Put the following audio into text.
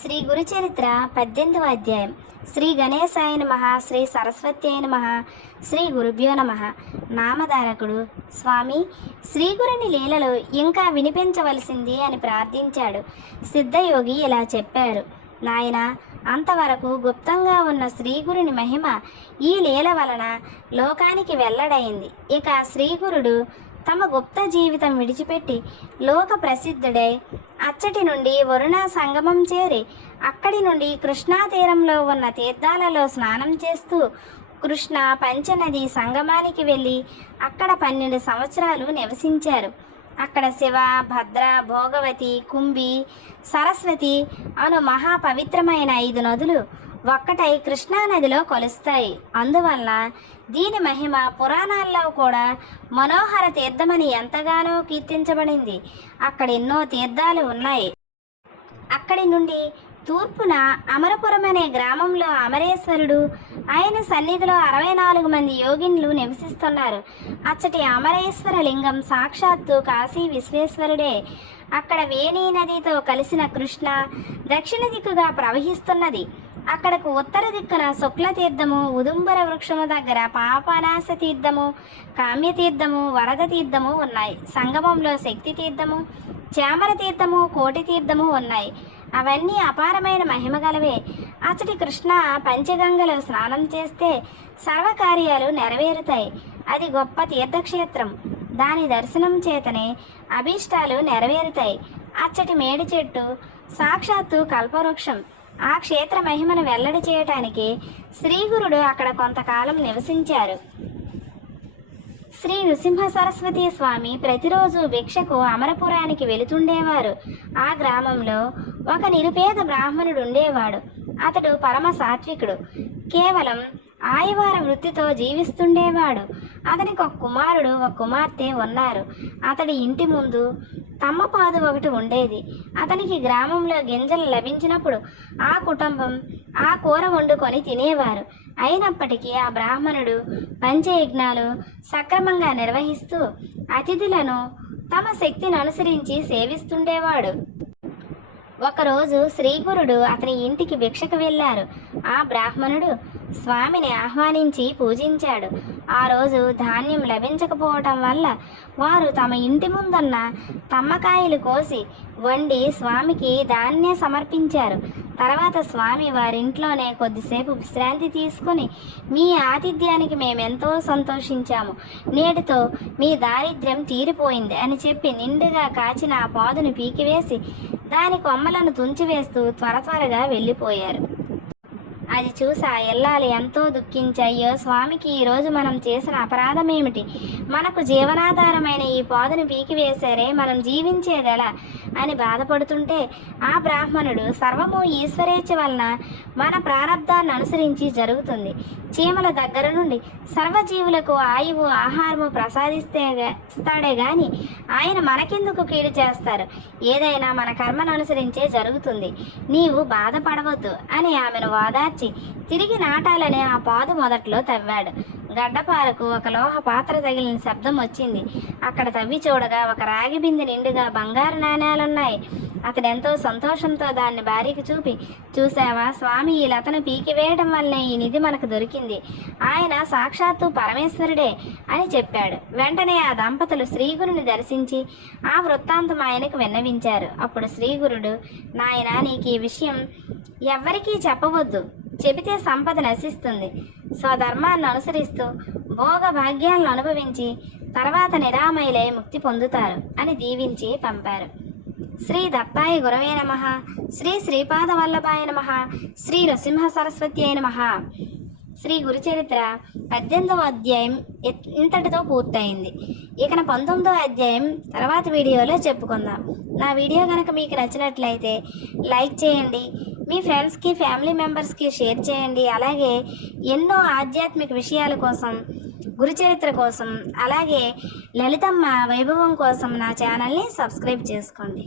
శ్రీ గురుచరిత్ర 18వ అధ్యాయం. శ్రీ గణేశాయ నమః. శ్రీ సరస్వత్యాయ నమః. శ్రీ గురుభ్యో నమః. నామధారకుడు స్వామి శ్రీగురుని లీలలు ఇంకా వినిపించవలసింది అని ప్రార్థించాడు. సిద్ధయోగి ఇలా చెప్పారు: నాయన, అంతవరకు గుప్తంగా ఉన్న శ్రీగురుని మహిమ ఈ లీల వలన లోకానికి వెల్లడైంది. ఇక శ్రీగురుడు తమ గుప్త జీవితం విడిచిపెట్టి లోక ప్రసిద్ధుడై అచ్చటి నుండి వరుణ సంగమం చేరి అక్కడి నుండి కృష్ణా తీరంలో ఉన్న తీర్థాలలో స్నానం చేస్తూ కృష్ణ పంచనది సంగమానికి వెళ్ళి అక్కడ 12 సంవత్సరాలు నివసించారు. అక్కడ శివ, భద్ర, భోగవతి, కుంభి, సరస్వతి అను మహాపవిత్రమైన 5 నదులు ఒక్కటై కృష్ణానదిలో కలుస్తాయి. అందువల్ల దీని మహిమ పురాణాల్లో కూడా మనోహర తీర్థమని ఎంతగానో కీర్తించబడింది. అక్కడ ఎన్నో తీర్థాలు ఉన్నాయి. అక్కడి నుండి తూర్పున అమరపురం అనే గ్రామంలో అమరేశ్వరుడు, ఆయన సన్నిధిలో 64 మంది యోగిన్లు నివసిస్తున్నారు. అచ్చటి అమరేశ్వర లింగం సాక్షాత్తు కాశీ విశ్వేశ్వరుడే. అక్కడ వేణీ నదితో కలిసిన కృష్ణ దక్షిణ దిక్కుగా ప్రవహిస్తున్నది. అక్కడకు ఉత్తర దిక్కున శుక్ల తీర్థము, ఉదుంబర వృక్షము దగ్గర పాపనాశ తీర్థము, కామ్యతీర్థము, వరద తీర్థము ఉన్నాయి. సంగమంలో శక్తి తీర్థము, చామర తీర్థము, కోటి తీర్థము ఉన్నాయి. అవన్నీ అపారమైన మహిమగలవే. అచ్చటి కృష్ణ పంచగంగలో స్నానం చేస్తే సర్వకార్యాలు నెరవేరుతాయి. అది గొప్ప తీర్థక్షేత్రం. దాని దర్శనం చేతనే అభీష్టాలు నెరవేరుతాయి. అచ్చటి మేడి చెట్టు సాక్షాత్తు కల్పవృక్షం. ఆ క్షేత్ర మహిమను వెల్లడి చేయటానికి శ్రీగురుడు అక్కడ కొంతకాలం నివసించారు. శ్రీ నృసింహ సరస్వతి స్వామి ప్రతిరోజు భిక్షకు అమరపురానికి వెళుతుండేవారు. ఆ గ్రామంలో ఒక నిరుపేద బ్రాహ్మణుడు ఉండేవాడు. అతడు పరమ సాత్వికుడు. కేవలం ఆయువార వృత్తితో జీవిస్తుండేవాడు. అతనికి ఒక కుమారుడు, ఒక కుమార్తె ఉన్నారు. అతడి ఇంటి ముందు తమ్మపాదు ఒకటి ఉండేది. అతనికి గ్రామంలో గింజలు లభించినప్పుడు ఆ కుటుంబం ఆ కూర వండుకొని తినేవారు. అయినప్పటికీ ఆ బ్రాహ్మణుడు పంచయజ్ఞాలు సక్రమంగా నిర్వహిస్తూ అతిథులను తమ శక్తిని అనుసరించి సేవిస్తుండేవాడు. ఒకరోజు శ్రీగురుడు అతని ఇంటికి భిక్షకు వెళ్ళారు. ఆ బ్రాహ్మణుడు స్వామిని ఆహ్వానించి పూజించాడు. ఆ రోజు ధాన్యం లభించకపోవటం వల్ల వారు తమ ఇంటి ముందున్న తమ్మకాయలు కోసి వండి స్వామికి ధాన్యం సమర్పించారు. తర్వాత స్వామి వారింట్లోనే కొద్దిసేపు విశ్రాంతి తీసుకుని, మీ ఆతిథ్యానికి మేమెంతో సంతోషించాము, నేటితో మీ దారిద్ర్యం తీరిపోయింది అని చెప్పి నిండుగా కాచిన ఆ పాదును పీకివేసి దాని కొమ్మలను తుంచివేస్తూ త్వరగా వెళ్ళిపోయారు. అది చూసి ఆ ఇల్లాలు ఎంతో దుఃఖించి, అయ్యో స్వామికి ఈరోజు మనం చేసిన అపరాధం ఏమిటి? మనకు జీవనాధారమైన ఈ పాదును పీకివేశారే, మనం జీవించేదెలా అని బాధపడుతుంటే ఆ బ్రాహ్మణుడు సర్వము ఈశ్వరేచ్ఛ వలన మన ప్రారంధాన్ని అనుసరించి జరుగుతుంది. చీమల దగ్గర నుండి సర్వజీవులకు ఆయువు ఆహారము ప్రసాదిస్తాడే గాని ఆయన మనకెందుకు కీడు చేస్తారు? ఏదైనా మన కర్మను అనుసరించే జరుగుతుంది. నీవు బాధపడవద్దు అని ఆమెను వాదార్చి తిరిగి నాటాలని ఆ పాదు మొదట్లో తవ్వాడు. గడ్డపారకు ఒక లోహ పాత్ర తగిలిన శబ్దం వచ్చింది. అక్కడ తవ్వి చూడగా ఒక రాగి బిందె నిండుగా బంగారు నాణేలున్నాయి. అతడెంతో సంతోషంతో దాన్ని భార్యకి చూపి, చూసావా స్వామి, ఈ లతను పీకివేయడం వల్లే ఈ నిధి మనకు దొరికింది. ఆయన సాక్షాత్తు పరమేశ్వరుడే అని చెప్పాడు. వెంటనే ఆ దంపతులు శ్రీగురుని దర్శించి ఆ వృత్తాంతం ఆయనకు విన్నవించారు. అప్పుడు శ్రీగురుడు, నాయన, నీకు ఈ విషయం ఎవ్వరికీ చెప్పవద్దు. చెబితే సంపద నశిస్తుంది. స్వధర్మాన్ని అనుసరిస్తూ భోగ భాగ్యాలను అనుభవించి తర్వాత నిరామయులై ముక్తి పొందుతారు అని దీవించి పంపారు. శ్రీ దత్తాయ గురవే నమః. శ్రీ శ్రీపాద వల్లభాయ నమః. శ్రీ నృసింహ సరస్వత్యాయ నమః. శ్రీ గురుచరిత్ర 18వ అధ్యాయం ఇంతటితో పూర్తయింది. ఇక 19వ అధ్యాయం తర్వాత వీడియోలో చెప్పుకుందాం. నా వీడియో కనుక మీకు నచ్చినట్లయితే లైక్ చేయండి, మీ ఫ్రెండ్స్కి, ఫ్యామిలీ మెంబర్స్కి షేర్ చేయండి. అలాగే ఎన్నో ఆధ్యాత్మిక విషయాల కోసం, గురుచరిత్ర కోసం, అలాగే లలితమ్మ వైభవం కోసం నా ఛానల్ని సబ్స్క్రైబ్ చేసుకోండి.